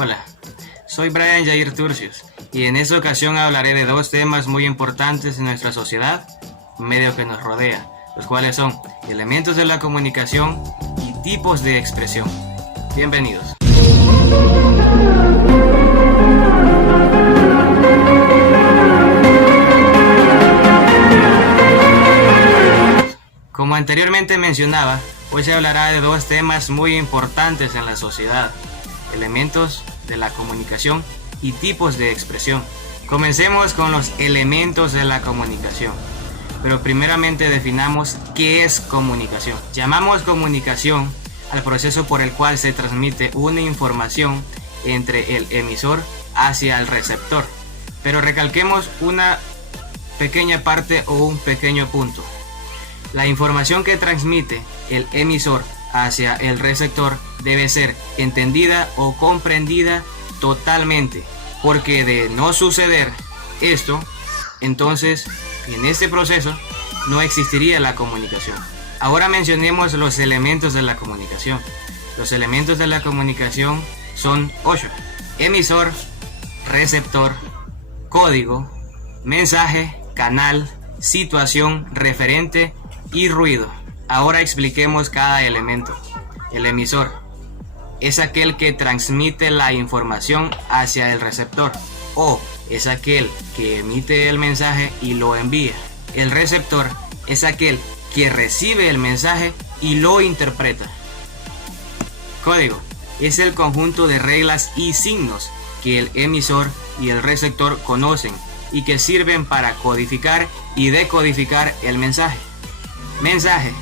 Hola, soy Brian Jair Turcios y en esta ocasión hablaré de dos temas muy importantes en nuestra sociedad, medio que nos rodea, los cuales son elementos de la comunicación y tipos de expresión. Bienvenidos. Como anteriormente mencionaba, hoy se hablará de dos temas muy importantes en la sociedad, elementos de la comunicación y tipos de expresión. Comencemos con los elementos de la comunicación, pero primeramente definamos qué es comunicación. Llamamos comunicación al proceso por el cual se transmite una información entre el emisor hacia el receptor, pero recalquemos una pequeña parte o un pequeño punto. La información que transmite el emisor hacia el receptor debe ser entendida o comprendida totalmente, porque de no suceder esto, entonces en este proceso no existiría la comunicación. Ahora mencionemos los elementos de la comunicación. Los elementos de la comunicación son 8: emisor, receptor, código, mensaje, canal, situación, referente y ruido. Ahora expliquemos cada elemento. El emisor es aquel que transmite la información hacia el receptor, o es aquel que emite el mensaje y lo envía. El receptor es aquel que recibe el mensaje y lo interpreta. Código es el conjunto de reglas y signos que el emisor y el receptor conocen y que sirven para codificar y decodificar el mensaje. Mensaje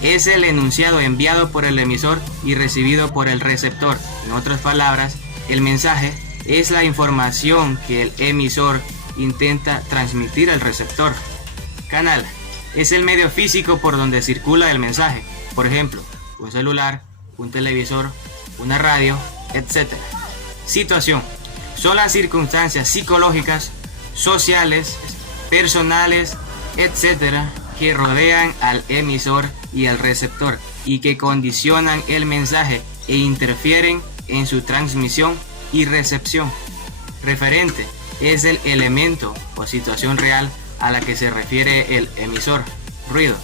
es el enunciado enviado por el emisor y recibido por el receptor. En otras palabras, el mensaje es la información que el emisor intenta transmitir al receptor. Canal es el medio físico por donde circula el mensaje, por ejemplo, un celular, un televisor, una radio, etc. Situación son las circunstancias psicológicas, sociales, personales, etc. que rodean al emisor y al receptor y que condicionan el mensaje e interfieren en su transmisión y recepción. Referente es el elemento o situación real a la que se refiere el emisor. Ruido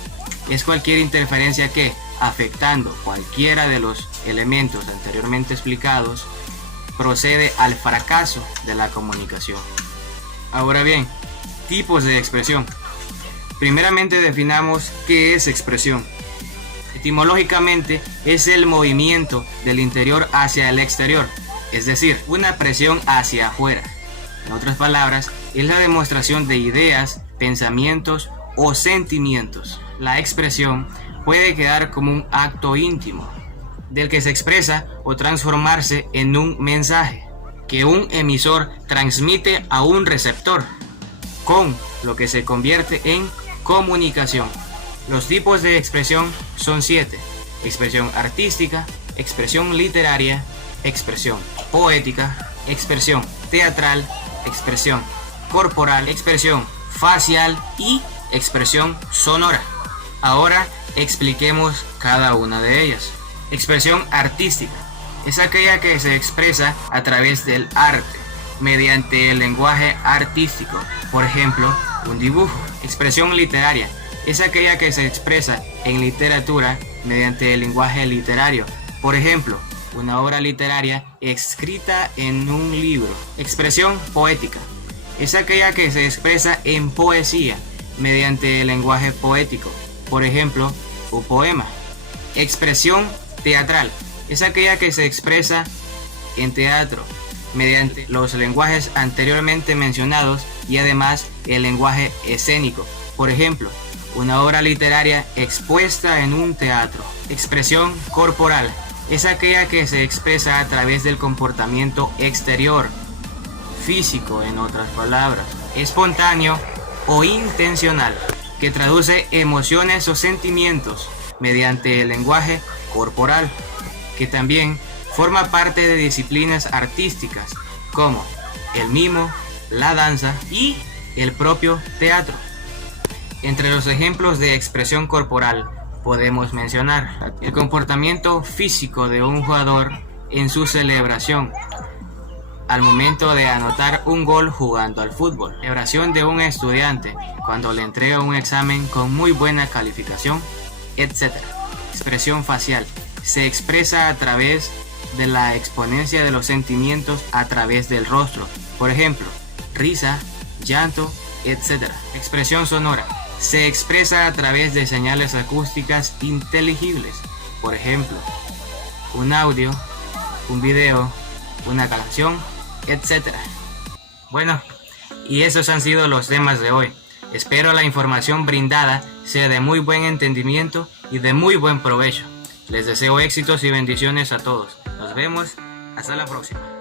es cualquier interferencia que, afectando cualquiera de los elementos anteriormente explicados, procede al fracaso de la comunicación. Ahora bien, tipos de expresión. Primeramente definamos qué es expresión. Etimológicamente es el movimiento del interior hacia el exterior, es decir, una presión hacia afuera. En otras palabras, es la demostración de ideas, pensamientos o sentimientos. La expresión puede quedar como un acto íntimo, del que se expresa o transformarse en un mensaje, que un emisor transmite a un receptor, con lo que se convierte en comunicación. Los tipos de expresión son 7: expresión artística, expresión literaria, expresión poética, expresión teatral, expresión corporal, expresión facial y expresión sonora. Ahora expliquemos cada una de ellas. Expresión artística es aquella que se expresa a través del arte, mediante el lenguaje artístico, por ejemplo, un dibujo. Expresión literaria es aquella que se expresa en literatura mediante el lenguaje literario, por ejemplo, una obra literaria escrita en un libro. Expresión poética es aquella que se expresa en poesía mediante el lenguaje poético, por ejemplo, un poema. Expresión teatral es aquella que se expresa en teatro mediante los lenguajes anteriormente mencionados y además el lenguaje escénico, por ejemplo, una obra literaria expuesta en un teatro. Expresión corporal es aquella que se expresa a través del comportamiento exterior, físico en otras palabras, espontáneo o intencional, que traduce emociones o sentimientos mediante el lenguaje corporal, que también forma parte de disciplinas artísticas como el mimo, la danza y el propio teatro. Entre los ejemplos de expresión corporal podemos mencionar el comportamiento físico de un jugador en su celebración, al momento de anotar un gol jugando al fútbol. Celebración de un estudiante cuando le entrega un examen con muy buena calificación, etc. Expresión facial. Se expresa a través de la exponencia de los sentimientos a través del rostro. Por ejemplo, risa, llanto, etc. Expresión sonora. Se expresa a través de señales acústicas inteligibles. Por ejemplo, un audio, un video, una canción, etc. Bueno, y esos han sido los temas de hoy. Espero la información brindada sea de muy buen entendimiento y de muy buen provecho. Les deseo éxitos y bendiciones a todos. Nos vemos. Hasta la próxima.